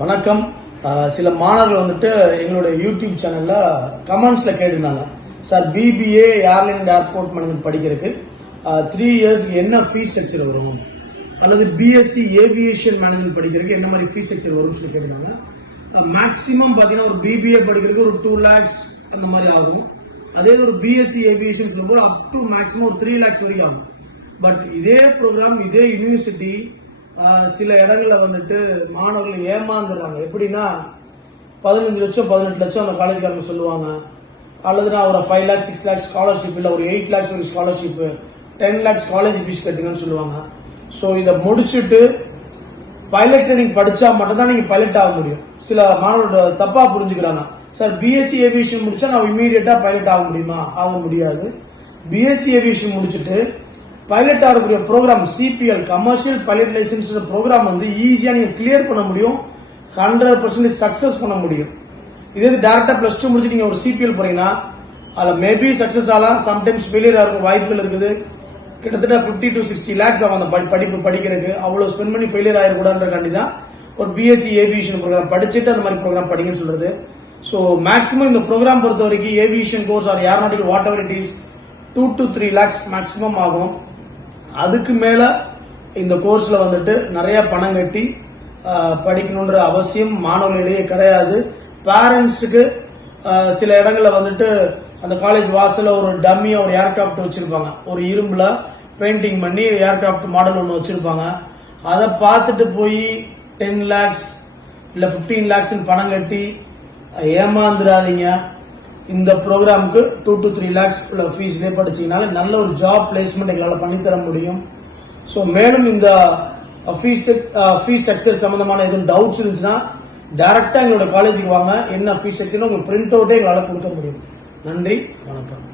வணக்கம். சில மாணவர்கள் வந்துட்டு எங்களுடைய யூடியூப் சேனலில் கமெண்ட்ஸில் கேட்டிருந்தாங்க. Sir BBA airline airport management படிக்கிறதுக்கு த்ரீ இயர்ஸ் என்ன ஃபீஸ் ஸ்ட்ரக்சர் வரும் அல்லது பிஎஸ்சி ஏவியேஷன் மேனேஜ்மெண்ட் படிக்கிறதுக்கு என்ன மாதிரி ஃபீஸ் ஸ்ட்ரக்சர் வரும்னு சொல்லி கேட்டிருந்தாங்க. மேக்ஸிமம் பார்த்தீங்கன்னா ஒரு பிபிஏ படிக்கிறதுக்கு ஒரு டூ லேக்ஸ் அந்த மாதிரி ஆகும். அதே ஒரு பிஎஸ்சி ஏவியேஷன் சொல்லும்போது அப் டு மேக்ஸிமம் ஒரு த்ரீ லேக்ஸ் வரைக்கும் ஆகும். பட் இதே ப்ரோக்ராம் இதே யூனிவர்சிட்டி சில இடங்களில் வந்துட்டு மாணவர்கள் ஏமாந்துடுறாங்க எப்படின்னா பதினஞ்சு லட்சம் பதினெட்டு லட்சம் அந்த காலேஜ்காரங்க சொல்லுவாங்க. அல்லது நான் ஒரு five lakhs six lakhs scholarship இல்லை ஒரு எயிட் லேக்ஸ் ஒரு scholarship ten lakhs college fees கட்டுங்கன்னு சொல்லுவாங்க. ஸோ இதை முடிச்சுட்டு பைலட் ட்ரைனிங் படித்தா மட்டும்தான் நீங்கள் பைலட் ஆக முடியும். சில மாணவர்கள் தப்பாக புரிஞ்சுக்கிறாங்க. சார் பிஎஸ்சி ஏவியேஷன் முடிச்சா நான் இமீடியட்டாக பைலட் ஆக முடியுமா? ஆக முடியாது. பிஎஸ்சி ஏவியேஷன் முடிச்சுட்டு பைலட் ஆகக்கூடிய program CPL commercial pilot license program வந்து ஈஸியாக நீங்கள் கிளியர் பண்ண முடியும். ஹண்ட்ரட் பர்சன்டேஜ் சக்ஸஸ் பண்ண முடியும். இதே டேரெக்டாக ப்ளஸ் டூ முடிச்சு நீங்கள் ஒரு சிபிஎல் போறீங்கன்னா அதில் மேபி சக்ஸஸ் ஆகலாம். சம்டைம்ஸ் ஃபெயிலியர் ஆகும் வாய்ப்புகள் இருக்குது. கிட்டத்தட்ட 50 டு சிக்ஸ்டி லேக்ஸ் ஆகும் அந்த படி- படிப்பு படிக்கிறதுக்கு. அவ்வளோ ஸ்பெண்ட் பண்ணி ஃபெயிலியர் ஆகிடக்கூடாதுன்றக்காண்டி தான் ஒரு பிஎஸ்சி ஏவியேஷன் ப்ரோக்ராம் படிச்சுட்டு அந்த மாதிரி ப்ரோக்ராம் படிங்கன்னு சொல்றது. ஸோ மேக்ஸிமம் இந்த ப்ரோக்ராம் பொறுத்த வரைக்கும் aviation course or aeronautic whatever it is two to three lakhs maximum ஆகும். அதுக்கு மேல இந்த கோர்ஸ்ல வந்துட்டு நிறைய பணம் கட்டி படிக்கணுன்ற அவசியம் மாணவர்களிடையே கிடையாது. பேரண்ட்ஸுக்கு சில இடங்களில் வந்துட்டு அந்த காலேஜ் வாசலில் ஒரு டம்மியா ஒரு ஏர்கிராஃப்ட் வச்சிருப்பாங்க. ஒரு இரும்புல பெயிண்டிங் பண்ணி ஏர்கிராஃப்ட் மாடல் ஒன்று வச்சிருப்பாங்க. அதை பார்த்துட்டு போய் டென் லேக்ஸ் இல்ல 15 லேக்ஸ் பணம் கட்டி ஏமாந்துடாதீங்க இந்த ப்ரோக்ராமுக்கு டூ டு த்ரீ லேக்ஸ் உள்ள ஃபீஸ்லேயே படிச்சிங்கனால நல்ல ஒரு ஜாப் பிளேஸ்மெண்ட் எங்களால் பண்ணித்தர முடியும். ஸோ மேலும் இந்த ஃபீஸ் ஃபீஸ் ஸ்ட்ரக்சர் சம்மந்தமான எதுவும் டவுட்ஸ் இருந்துச்சுன்னா டேரெக்டாக எங்களோட காலேஜுக்கு வாங்க. என்ன ஃபீஸ் ஸ்ட்ரக்சர்னு உங்களுக்கு பிரிண்ட் அவுட்டே எங்களால் கொடுக்க முடியும். நன்றி வணக்கம்.